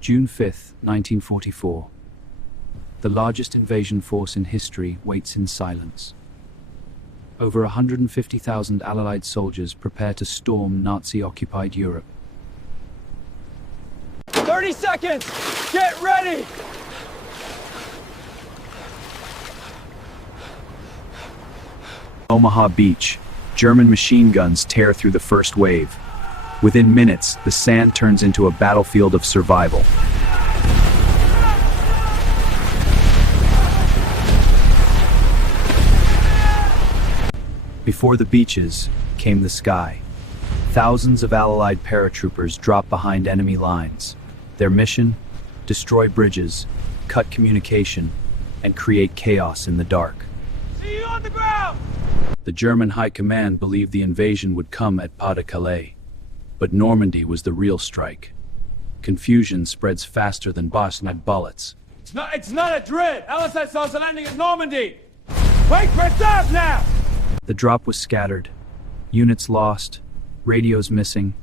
June 5, 1944. The largest invasion force in history waits in silence. Over 150,000 Allied soldiers prepare to storm Nazi-occupied Europe. 30 seconds! Get ready! Omaha Beach, German machine guns tear through the first wave. Within minutes, the sand turns into a battlefield of survival. Before the beaches came the sky. Thousands of Allied paratroopers drop behind enemy lines. Their mission? Destroy bridges, cut communication, and create chaos in the dark. See you on the ground! The German High Command believed the invasion would come at Pas-de-Calais, but Normandy was the real strike. Confusion spreads faster than Bosnian bullets. It's not a dread! LSSR's landing at Normandy! Wait for it up now! The drop was scattered. Units lost, radios missing,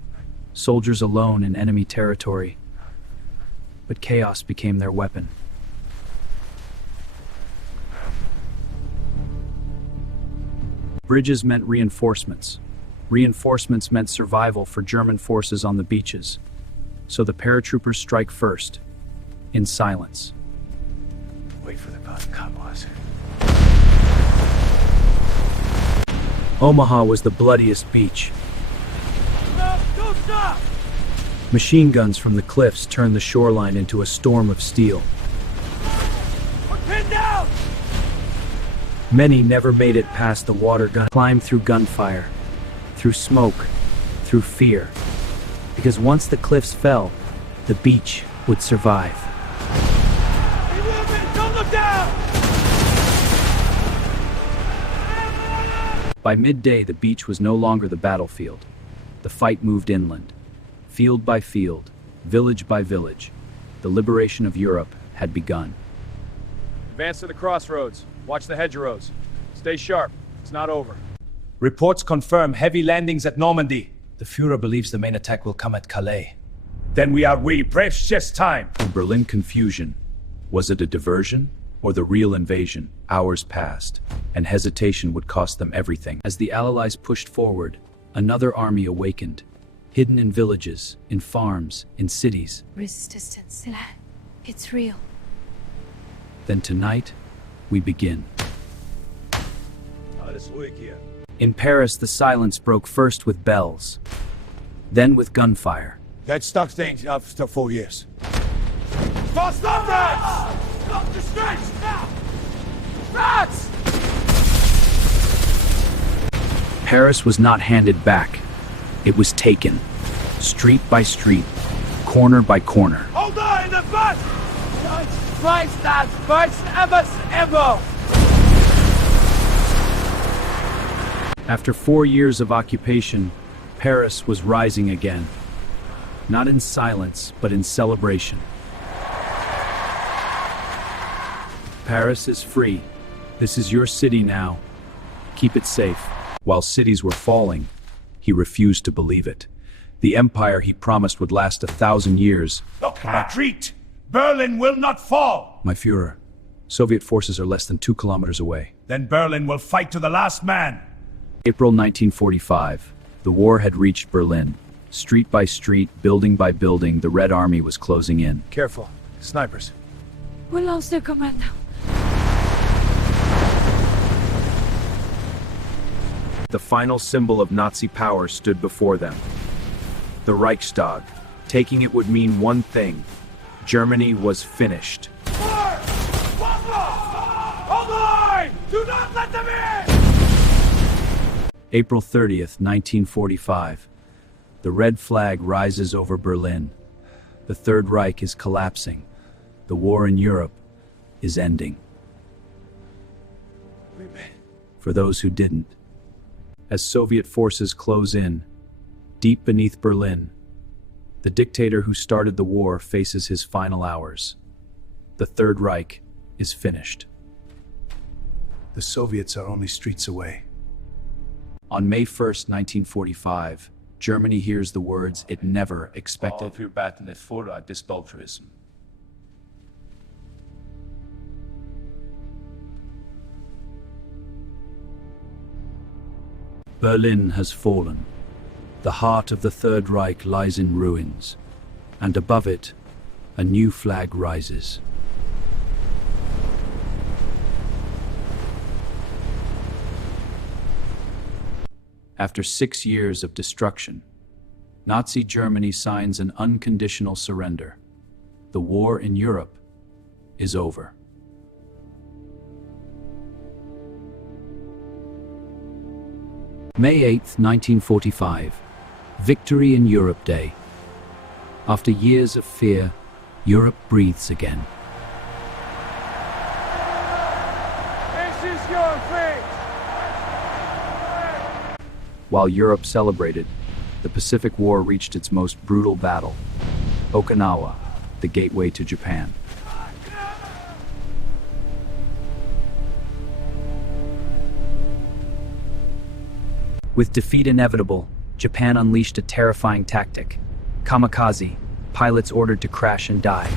soldiers alone in enemy territory. But chaos became their weapon. Bridges meant reinforcements. Reinforcements meant survival for German forces on the beaches. So the paratroopers strike first, in silence. Wait for the cut, boss. Omaha was the bloodiest beach. Stop! Don't stop! Machine guns from the cliffs turned the shoreline into a storm of steel. We're pinned down! Many never made it past the water gun, climbed through gunfire, through smoke, through fear. Because once the cliffs fell, the beach would survive. Hey, movement! Don't look down! By midday, the beach was no longer the battlefield. The fight moved inland. Field by field, village by village, the liberation of Europe had begun. Advance to the crossroads. Watch the hedgerows. Stay sharp. It's not over. Reports confirm heavy landings at Normandy. The Führer believes the main attack will come at Calais. Then we are precious time. In Berlin, confusion. Was it a diversion or the real invasion? Hours passed, and hesitation would cost them everything. As the Allies pushed forward, another army awakened. Hidden in villages, in farms, in cities. Resistance, it's real. Then tonight, we begin. Alles ruhig hier. In Paris, the silence broke first with bells, then with gunfire. That stuck things up for 4 years. Stop rats! Stop the stretch now! Rats! Paris was not handed back. It was taken, street by street, corner by corner. Hold on in the bus! Right, that first ever! After 4 years of occupation, Paris was rising again. Not in silence, but in celebration. Paris is free. This is your city now. Keep it safe. While cities were falling, he refused to believe it. The empire he promised would last 1,000 years. Look, retreat! Berlin will not fall! My Führer, Soviet forces are less than 2 kilometers away. Then Berlin will fight to the last man. April 1945. The war had reached Berlin. Street by street, building by building, the Red Army was closing in. Careful. Snipers. We lost their commander. The final symbol of Nazi power stood before them. The Reichstag. Taking it would mean one thing. Germany was finished. Hold the line! Do not let them in! April 30th, 1945. The red flag rises over Berlin. The Third Reich is collapsing. The war in Europe is ending. For those who didn't. As Soviet forces close in, deep beneath Berlin, the dictator who started the war faces his final hours. The Third Reich is finished. The Soviets are only streets away. On May 1st, 1945, Germany hears the words it never expected. Berlin has fallen. The heart of the Third Reich lies in ruins, and above it, a new flag rises. After 6 years of destruction, Nazi Germany signs an unconditional surrender. The war in Europe is over. May 8, 1945, Victory in Europe Day. After years of fear, Europe breathes again. This is your fate! While Europe celebrated, the Pacific War reached its most brutal battle, Okinawa, the gateway to Japan. With defeat inevitable, Japan unleashed a terrifying tactic. Kamikaze, pilots ordered to crash and die.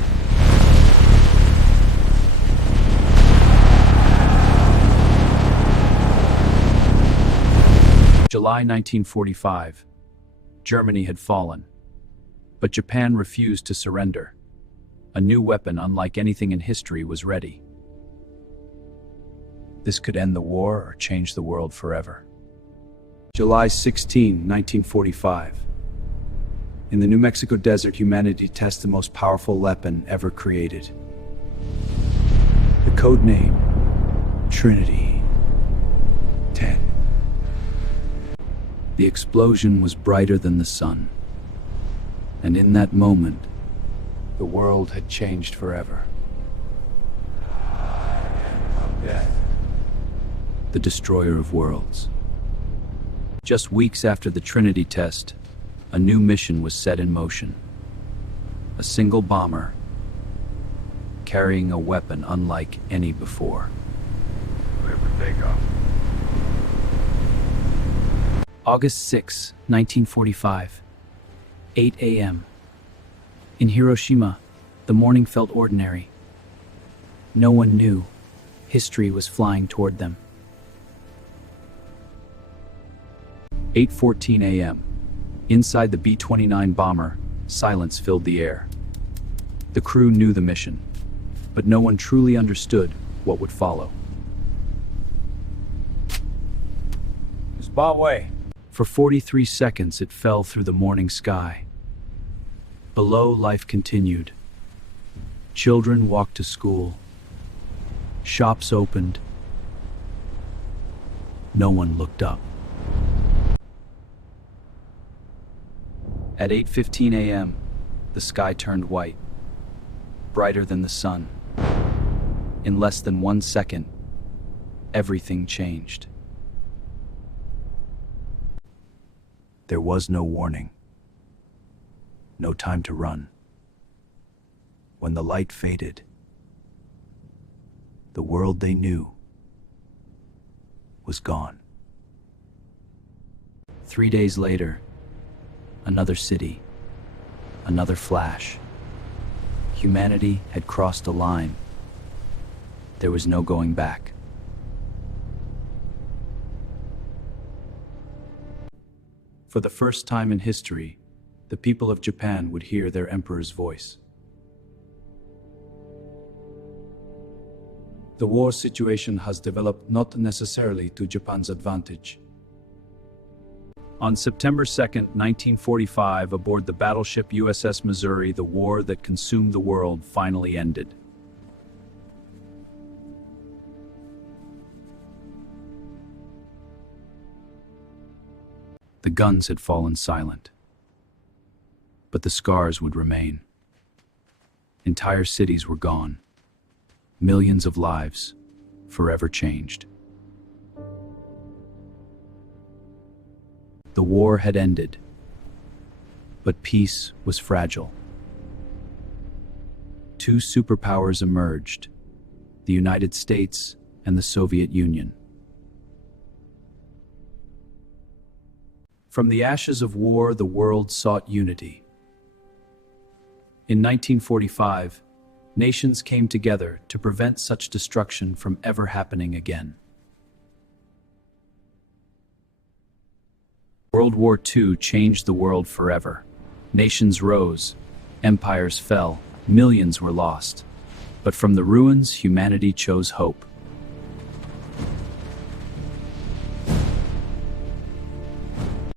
July 1945. Germany had fallen, but Japan refused to surrender. A new weapon unlike anything in history was ready. This could end the war or change the world forever. July 16, 1945. In the New Mexico desert, humanity tests the most powerful weapon ever created. The code name, Trinity 10. The explosion was brighter than the sun, and in that moment, the world had changed forever. The destroyer of worlds. Just weeks after the Trinity test, a new mission was set in motion. A single bomber, carrying a weapon unlike any before. Where would they go? August 6, 1945, 8 a.m. In Hiroshima, the morning felt ordinary. No one knew. History was flying toward them. 8:14 a.m. Inside the B-29 bomber, silence filled the air. The crew knew the mission, but no one truly understood what would follow. It's bomb way. For 43 seconds, it fell through the morning sky. Below, life continued. Children walked to school. Shops opened. No one looked up. At 8:15 a.m., the sky turned white, brighter than the sun. In less than 1 second, everything changed. There was no warning, no time to run. When the light faded, the world they knew was gone. 3 days later, another city, another flash. Humanity had crossed a line. There was no going back. For the first time in history, the people of Japan would hear their emperor's voice. The war situation has developed not necessarily to Japan's advantage. On September 2, 1945, aboard the battleship USS Missouri, the war that consumed the world finally ended. The guns had fallen silent, but the scars would remain. Entire cities were gone. Millions of lives forever changed. The war had ended, but peace was fragile. Two superpowers emerged, the United States and the Soviet Union. From the ashes of war, the world sought unity. In 1945, nations came together to prevent such destruction from ever happening again. World War II changed the world forever. Nations rose, empires fell, millions were lost. But from the ruins, humanity chose hope.